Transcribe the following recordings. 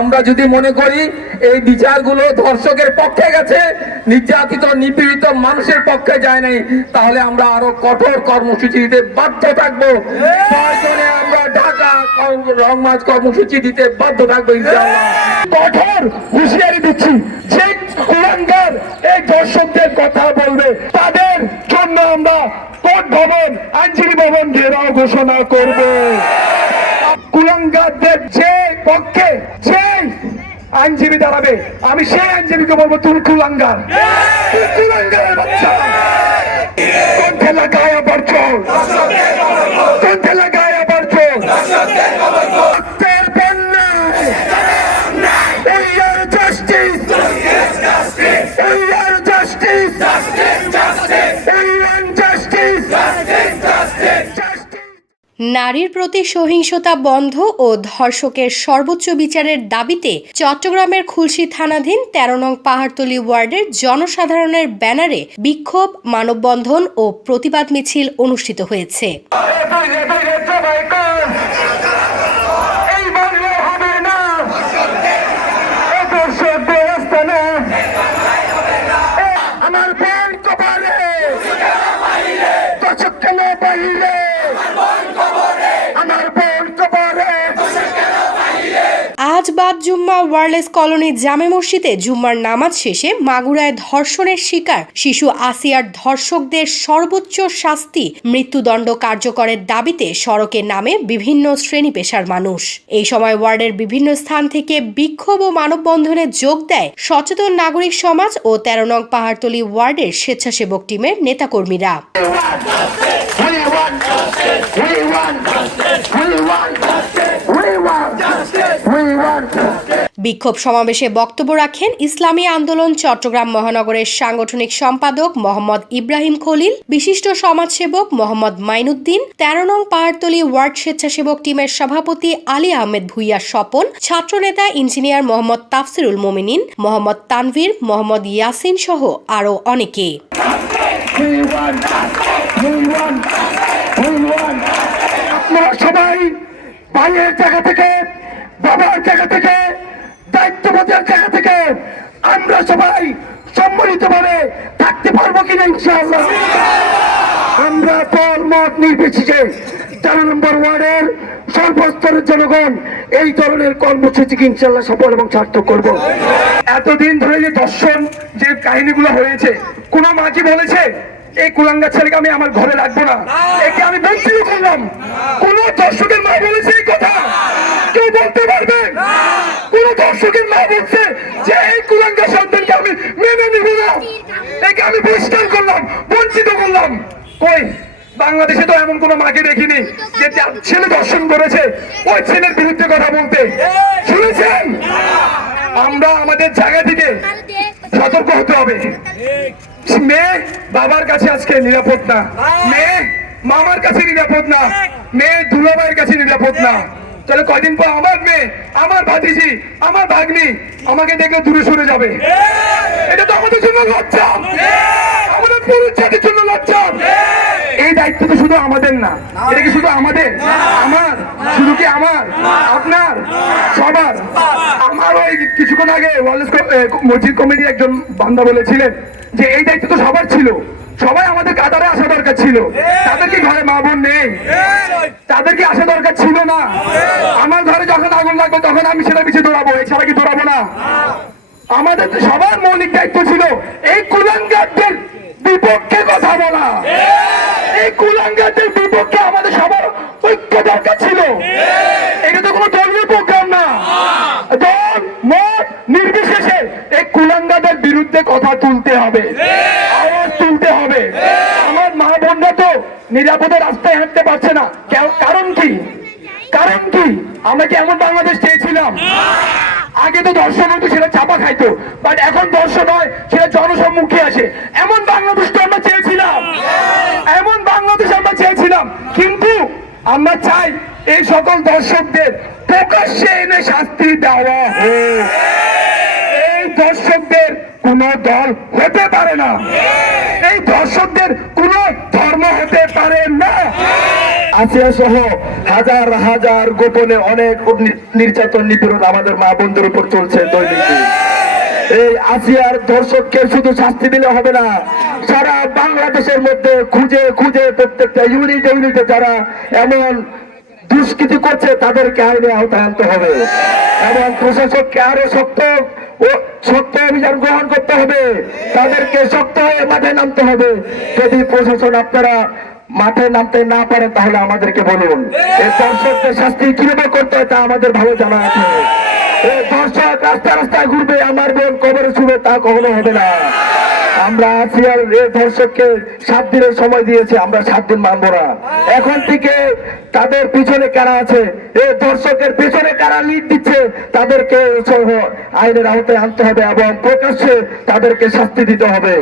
আমরা যদি মনে করি এই বিচারগুলো ধর্ষকের পক্ষে গেছে, নির্যাতিত, নিপীড়িত মানুষের পক্ষে যায় নাই, তাহলে আমরা আরও কঠোর কর্মসূচি দিতে বাধ্য থাকব। আমরা ঢাকা রংমাজ কর্মসূচি দিতে বাধ্য থাকব কঠোর হুঁশিয়ারি দিচ্ছি। যে কুলাঙ্গার এই দর্শকদের কথা বলবে। তাদের জন্য আমরা কোর্ট ভবন, আইনজীবী ভবন ঘেরাও ঘোষণা করব। কুলাঙ্গারদের যে পক্ষে আইনজীবী দাঁড়াবে। আমি সেই আইনজীবীকে বলব তুমি কুলাঙ্গার are justice. Are justice. We নারীর প্রতি সহিংসতা বন্ধ ও ধর্ষকের সর্বোচ্চ বিচারের দাবিতে চট্টগ্রামের খুলশী থানাধীন তেরো নং পাহাড়তলি ওয়ার্ডের জনসাধারণের ব্যানারে বিক্ষোভ মানববন্ধন ও প্রতিবাদ মিছিল অনুষ্ঠিত হয়েছে এবারে এবারে সবাই কর। এই বাংলা হবে না। এ দর্শকদের আস্তানা। এ আমার বোন কপালে দর্শক কেন বাহিরে আমার বোন কপালে আজ বাদ জুম্মা ওয়ারলেস কলোনি জামে মসজিদে জুম্মার নামাজ শেষে মাগুরায় ধর্ষণের শিকার। শিশু আসিয়ার ধর্ষকদের সর্বোচ্চ শাস্তি মৃত্যুদণ্ড কার্যকরের দাবিতে সড়কে নামে বিভিন্ন শ্রেণি পেশার মানুষ। এই সময় ওয়ার্ডের বিভিন্ন স্থান থেকে বিক্ষোভ ও মানববন্ধনে যোগ দেয় সচেতন নাগরিক সমাজ ও তেরো নং পাহাড়তলি ওয়ার্ডের স্বেচ্ছাসেবক টিমের নেতাকর্মীরা। বিক্ষোভ সমাবেশে বক্তব্য রাখেন ইসলামী আন্দোলন চট্টগ্রাম মহানগরের সাংগঠনিক সম্পাদক মোহাম্মদ ইব্রাহিম খলিল, বিশিষ্ট সমাজসেবক মোহাম্মদ মাইনুদ্দিন, তেরো নং পাহাড়তলি ওয়ার্ড স্বেচ্ছাসেবক টিমের সভাপতি আলী আহমেদ ভুইয়া স্বপন, ছাত্রনেতা ইঞ্জিনিয়ার মোহাম্মদ তাফসিরুল মোমিনিন, মোহাম্মদ তানভীর, মোহাম্মদ ইয়াসিন সহ আরও অনেকে। সবাই ভাইয়ের জায়গা থেকে বাবার জায়গা থেকে দায়িত্ববোধের জায়গা থেকে আমরা সবাই সম্মিলিত ভাবে থাকতে পারব কিনা ইনশাআল্লাহ। আমরা দল মত নির্বিশেষে তেরো নম্বর ওয়ার্ডের সর্বস্তরের জনগণ, এই ধরনের কর্মসূচিকে ইনশাল্লাহ সফল এবং সার্থক করব? এতদিন ধরে যে দর্শন, যে কাহিনীগুলো হয়েছে, কোন মা কি বলেছে, এই কুলাঙ্গা ছেলেকে আমি আমার ঘরে রাখব না। একে আমি বঞ্চিত করলাম কোন দর্শকের মা বলেছে এই কথা। কেউ বলতে পারবে? কোন দর্শকের মা বলছে যে এই কুলাঙ্গা সন্তানকে আমি মেনে নিব না একে আমি বহিষ্কার করলাম বঞ্চিত করলাম কই বাংলাদেশে এমন দেখিনি যে যার ছেলে দর্শন করেছে, ওই ছেলের বিরুদ্ধে কথা বলতে। শুনেছেন? আমরা আমাদের জায়গা থেকে সতর্ক হতে হবে। মেয়ে বাবার কাছে আজকে নিরাপদ না। মেয়ে মামার কাছে নিরাপদ না। মেয়ে দুলাভাইয়ের কাছে নিরাপদ না। তাহলে কয়দিন পর আমার মেয়ে, আমার ভাতিজি, আমার ভাগ্নি আমাকে দেখে দূরে সরে যাবে। এটা তো আমাদের জন্য লজ্জা। আমাদের পুরুষ জাতির জন্য লজ্জা। এই দায়িত্ব শুধু আমাদের না। এটা কি শুধু আমাদের? আমার? শুধু কি আমার? আপনার? সবার? আমার ওই কিছুক্ষণ আগে ওয়ালেস মসজিদ কমিটি একজন বান্দা বলেছিলেন যে এই দায়িত্ব তো সবার ছিল। সবাই আমাদের কাতারে আসা দরকার ছিল। তাদের কি ঘরে মা বোন নেই? তাদের কি আসা দরকার ছিল না? আমার ঘরে যখন আগুন লাগবে তখন আমি সেটা পিছিয়ে দৌড়াবো। এছাড়া কি দৌড়াবো না? আমাদের তো সবার মৌলিক দায়িত্ব ছিল। এই কুলাঙ্গারদের বিপক্ষে কথা বলা। এই কুলাঙ্গারদের বিপক্ষে আমাদের সবার ঐক্য দরকার ছিল। এটা তো কোনো দলীয় প্রোগ্রাম না। দল মত নির্বিশেষে এই কুলাঙ্গাদের বিরুদ্ধে কথা তুলতে হবে। আওয়াজ তুলতে হবে। আমার মা বোনরা তো নিরাপদে রাস্তায় হাঁটতে পারছে না। কারণ কি? কারণ কি? আমরা কি এমন বাংলাদেশ চেয়েছিলাম? আগে তো দর্শন হতো সেটা চাপা খাইতো। বাট এখন দর্শন হয় সেটা জনসম্মুখে আসে। এমন বাংলাদেশ তো আমরা চেয়েছিলাম। এমন বাংলাদেশ আমরা চেয়েছিলাম। কিন্তু আমরা চাই এই সকল দর্শকদের প্রকাশ্যে এনে শাস্তি দেওয়া হোক। এই দর্শকদের কোন দল হতে পারে না। এই দর্শকদের কোন ধর্ম হতে পারে না। আসিয়া সহ হাজার হাজার গোপনে অনেক নির্যাতন, নিপীড়ন আমাদের মা বোনদের উপর চলছে দৈনন্দিন এই আসিয়ার দর্শককে শুধু শাস্তি দিলে হবে না, সারা বাংলাদেশের মধ্যে খুঁজে খুঁজে প্রত্যেকটা ইউনিট ইউনিটে যারা এমন দুষ্কৃতি করছে, তাদেরকে আইনে আওতায় আনতে হবে। এবং প্রশাসককে আরও শক্ত ও শক্ত অভিযান গ্রহণ করতে হবে। তাদেরকে শক্ত হয়ে মাঠে নামতে হবে। যদি প্রশাসন আপনারা মাঠে নামতে না পারেন তাহলে আমাদেরকে বলুন শাস্তি কীভাবে করতে হয় তা আমাদের ভালো জানা আছে। রাস্তা রাস্তায় ঘুরবে, আমার বোন কবরে তা কখনো হবে না। আমরা আসিয়ার সাত দিনের সময় দিয়েছে, আমরা সাত দিন না। এখন থেকে তাদের পিছনে কারা আছে? এ দর্শকের পিছনে কারা লিড দিচ্ছে, তাদেরকে আইনের আওতায় আনতে হবে এবং প্রকাশ্যে তাদেরকে শাস্তি দিতে হবে।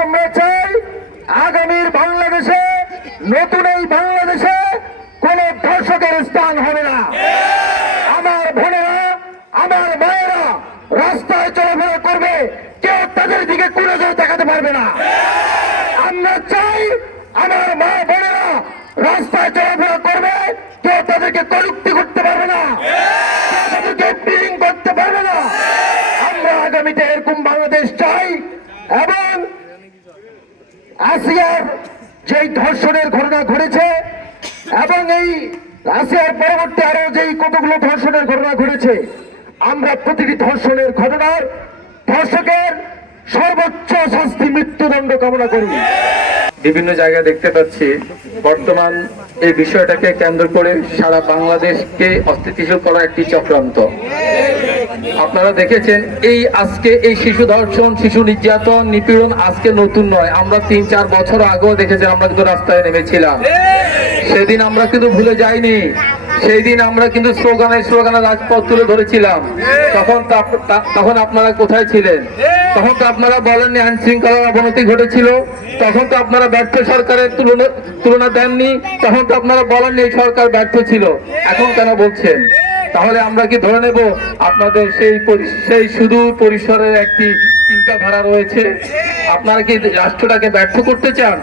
আমরা চাই আগামীর বাংলাদেশে, নতুন এই বাংলাদেশে কোন দর্শকের স্থান হবে না। আমার বোনেরা, আমার মায়েরা রাস্তায় চলাফেরা করবে, কেউ তাদের দিকে কোনো জোর দেখাতে পারবে না। আমরা চাই আমার মা বোনেরা রাস্তায় চলাফেরা করবে, কেউ তাদেরকে কলুক্তি করতে পারবে না তাদেরকে পিলিং করতে পারবে না। আমরা আগামীতে এরকম বাংলাদেশ চাই এবং আসিয়ার যেই ধর্ষণের ঘটনা ঘটেছে এবং এই আসিয়ার পরবর্তী আরও যেই কতগুলো ধর্ষণের ঘটনা ঘটেছে, আমরা প্রতিটি ধর্ষণের ঘটনার ধর্ষকের সর্বোচ্চ শাস্তি মৃত্যুদণ্ড কামনা করি। বিভিন্ন জায়গায় দেখতে পাচ্ছি, বর্তমান এই বিষয়টাকে কেন্দ্র করে সারা বাংলাদেশকে অস্থিতিশীল করা একটি চক্রান্ত। আপনারা দেখেছেন, এই আজকে এই শিশু ধর্ষণ, শিশু নির্যাতন, নিপীড়ন আজকে নতুন নয়। আমরা তিন, চার বছর আগেও দেখেছি আমরা কিন্তু রাস্তায় নেমেছিলাম। সেদিন আমরা কিন্তু ভুলে যাইনি। সেই দিন আমরা কিন্তু স্লোগানে স্লোগানে রাজপথ তুলে ধরেছিলাম। তখন তখন আপনারা কোথায় ছিলেন? তখন তো আপনারা বলেননি আইন শৃঙ্খলার অবনতি ঘটেছিল। তখন তো আপনারা ব্যর্থ সরকারের তুলনা তুলনা দেননি। তখন তো আপনারা বলেননি, এই সরকার ব্যর্থ ছিল। এখন কেন বলছেন? তাহলে আমরা কি ধরে নেব? আপনাদের সেই সেই সুদূর পরিসরের একটি চিন্তাধারা রয়েছে। আপনারা কি রাষ্ট্রটাকে ব্যর্থ করতে চান?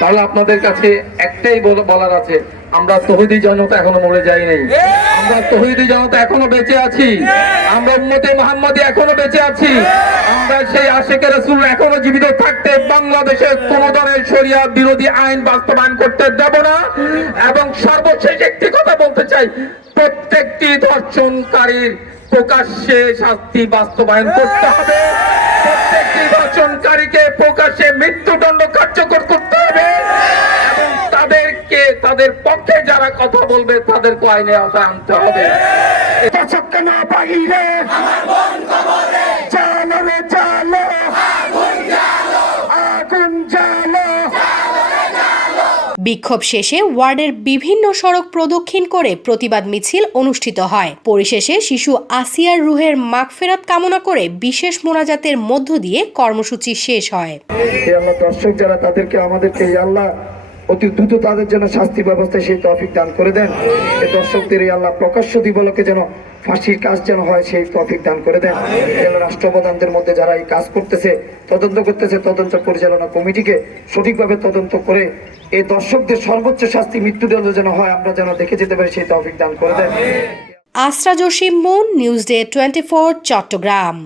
তাহলে আপনাদের কাছে একটাই বলার আছে, আমরা তহিদি জনতা এখনও মরে যাই নাই আমরা তহিদি জনতা এখনও বেঁচে আছি। আমরা উম্মতে মোহাম্মদী এখনও বেঁচে আছি। আমরা সেই আশেকের রাসূল এখনও জীবিত থাকতে বাংলাদেশের কোন ধরনের শরিয়া বিরোধী আইন বাস্তবায়ন করতে দেব না। এবং সর্বশেষ একটি কথা বলতে চাই, প্রত্যেকটি ধর্ষণকারীর প্রকাশ্যে শাস্তি বাস্তবায়ন করতে হবে। প্রত্যেকটি নির্বাচনকারীকে প্রকাশ্যে মৃত্যুদণ্ড কার্যকর করতে হবে এবং তাদেরকে তাদের পক্ষে যারা কথা বলবে তাদেরকে আইনে আওতায় আনতে হবে। না পাইলে চালো চালো আগুন জ্বালো বিক্ষোভ শেষে ওয়ার্ডের বিভিন্ন সড়ক প্রদক্ষিণ করে প্রতিবাদ মিছিল অনুষ্ঠিত হয়। পরিশেষে শিশু আসিয়ার রুহের মাগফেরাত কামনা করে বিশেষ মোনাজাতের মধ্য দিয়ে কর্মসূচি শেষ হয়। দর্শক যারা তাদেরকে আমাদেরকে আল্লাহ অতি দ্রুত তাদের যেন শাস্তি ব্যবস্থা সেই তফিক দান করে দেন। এ দর্শকদের এই আল্লাহ প্রকাশ্য দিবলকে যেন ফাঁসির কাজ যেন হয়, সেই তফিক দান করে দেন। রাষ্ট্রপ্রধানদের মধ্যে যারা এই কাজ করতেছে, তদন্ত করতেছে, তদন্ত পরিচালনা কমিটিকে সঠিকভাবে তদন্ত করে এই দর্শকদের সর্বোচ্চ শাস্তি মৃত্যুদণ্ড যেন হয়, আমরা যেন দেখে যেতে পারি, সেই তফিক দান করে দেন। আসরা Jasim Mun news day twenty four, Chattogram.